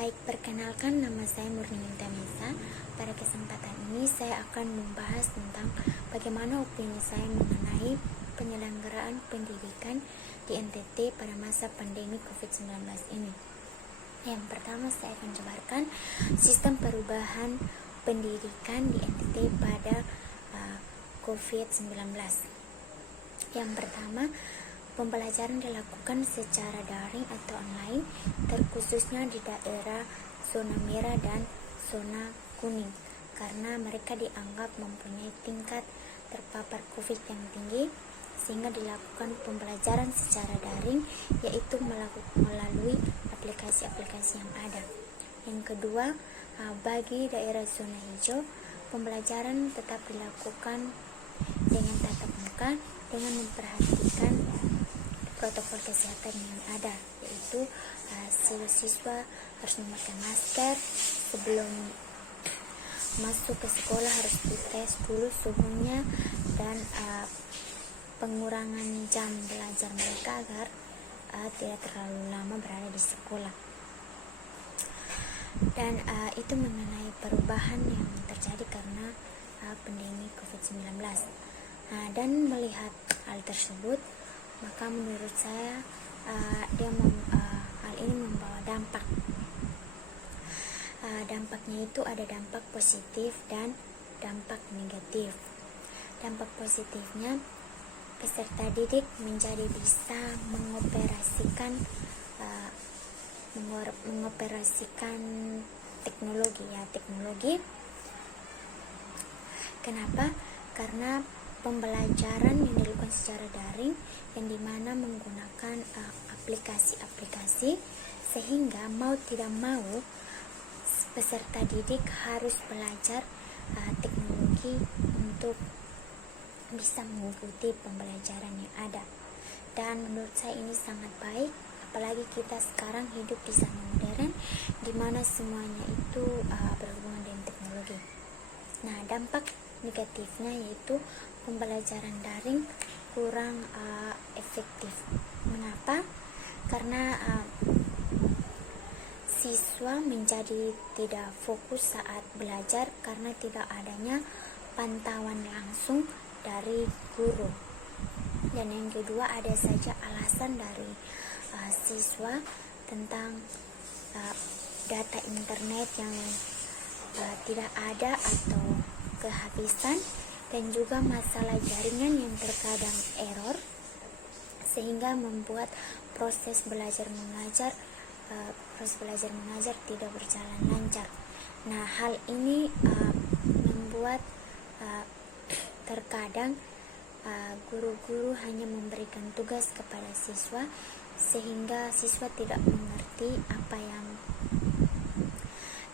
Baik, perkenalkan nama saya Murni Tamesa. Pada kesempatan ini saya akan membahas tentang bagaimana opini saya mengenai penyelenggaraan pendidikan di NTT pada masa pandemi COVID-19 ini. Yang pertama saya akan jabarkan sistem perubahan pendidikan di NTT pada COVID-19. Yang pertama, pembelajaran dilakukan secara daring atau online, terkhususnya di daerah zona merah dan zona kuning, karena mereka dianggap mempunyai tingkat terpapar COVID yang tinggi, sehingga dilakukan pembelajaran secara daring, yaitu melalui aplikasi-aplikasi yang ada. Yang kedua, bagi daerah zona hijau, pembelajaran tetap dilakukan dengan tatap muka dengan memperhatikan protokol kesehatan yang ada, yaitu siswa harus memakai masker, sebelum masuk ke sekolah harus dites dulu suhunya, dan pengurangan jam belajar mereka agar tidak terlalu lama berada di sekolah. Dan itu mengenai perubahan yang terjadi karena pandemi COVID-19. Dan melihat hal tersebut, maka menurut saya hal ini membawa dampak. Dampaknya itu ada dampak positif dan dampak negatif. Dampak positifnya, peserta didik menjadi bisa mengoperasikan teknologi. Kenapa? Karena pembelajaran yang dilakukan secara daring, yang dimana menggunakan aplikasi-aplikasi, sehingga mau tidak mau peserta didik harus belajar teknologi untuk bisa mengikuti pembelajaran yang ada. Dan menurut saya ini sangat baik, apalagi kita sekarang hidup di zaman modern, di mana semuanya itu berhubungan dengan teknologi. Nah, dampak negatifnya yaitu pembelajaran daring kurang efektif. Mengapa? Karena siswa menjadi tidak fokus saat belajar karena tidak adanya pantauan langsung dari guru. Dan yang kedua, ada saja alasan dari siswa tentang data internet yang tidak ada atau kehabisan, dan juga masalah jaringan yang terkadang error, sehingga membuat proses belajar mengajar tidak berjalan lancar. Nah, hal ini membuat terkadang guru-guru hanya memberikan tugas kepada siswa, sehingga siswa tidak mengerti apa yang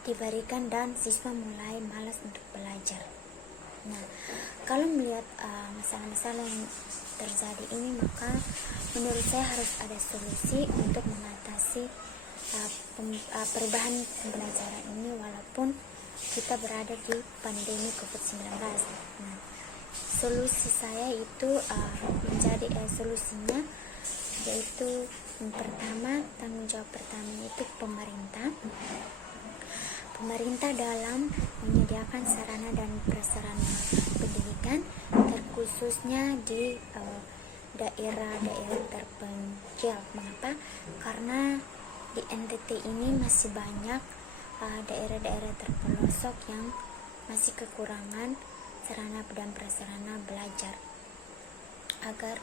diberikan dan siswa mulai malas untuk belajar. Nah, kalau melihat masalah-masalah yang terjadi ini, maka menurut saya harus ada solusi untuk mengatasi perubahan pembelajaran ini walaupun kita berada di pandemi COVID-19. Nah, solusi saya itu solusinya yaitu yang pertama, tanggung jawab pertama itu pemerintah dalam menyediakan sarana dan prasarana pendidikan, terkhususnya di daerah-daerah terpencil. Mengapa? Karena di NTT ini masih banyak daerah-daerah terpelosok yang masih kekurangan sarana dan prasarana belajar, agar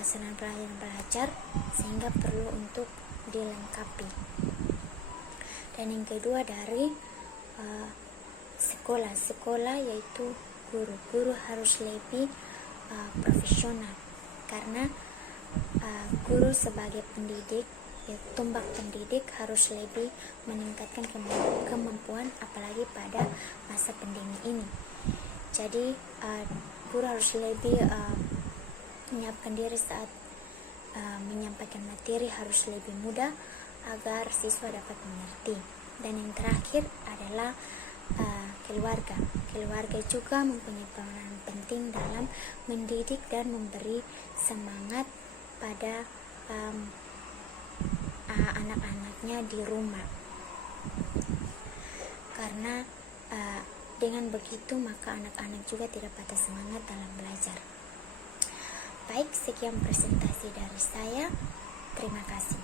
sarana belajar sehingga perlu untuk dilengkapi. Dan yang kedua, dari sekolah yaitu guru harus lebih profesional, karena guru sebagai pendidik, tumbak pendidik, harus lebih meningkatkan kemampuan apalagi pada masa pandemi ini. Jadi guru harus lebih menyiapkan diri saat menyampaikan materi, harus lebih mudah agar siswa dapat mengerti. Dan yang terakhir adalah keluarga juga mempunyai peranan penting dalam mendidik dan memberi semangat pada anak-anaknya di rumah. Karena dengan begitu maka anak-anak juga tidak patah semangat dalam belajar. Baik, sekian presentasi dari saya. Terima kasih.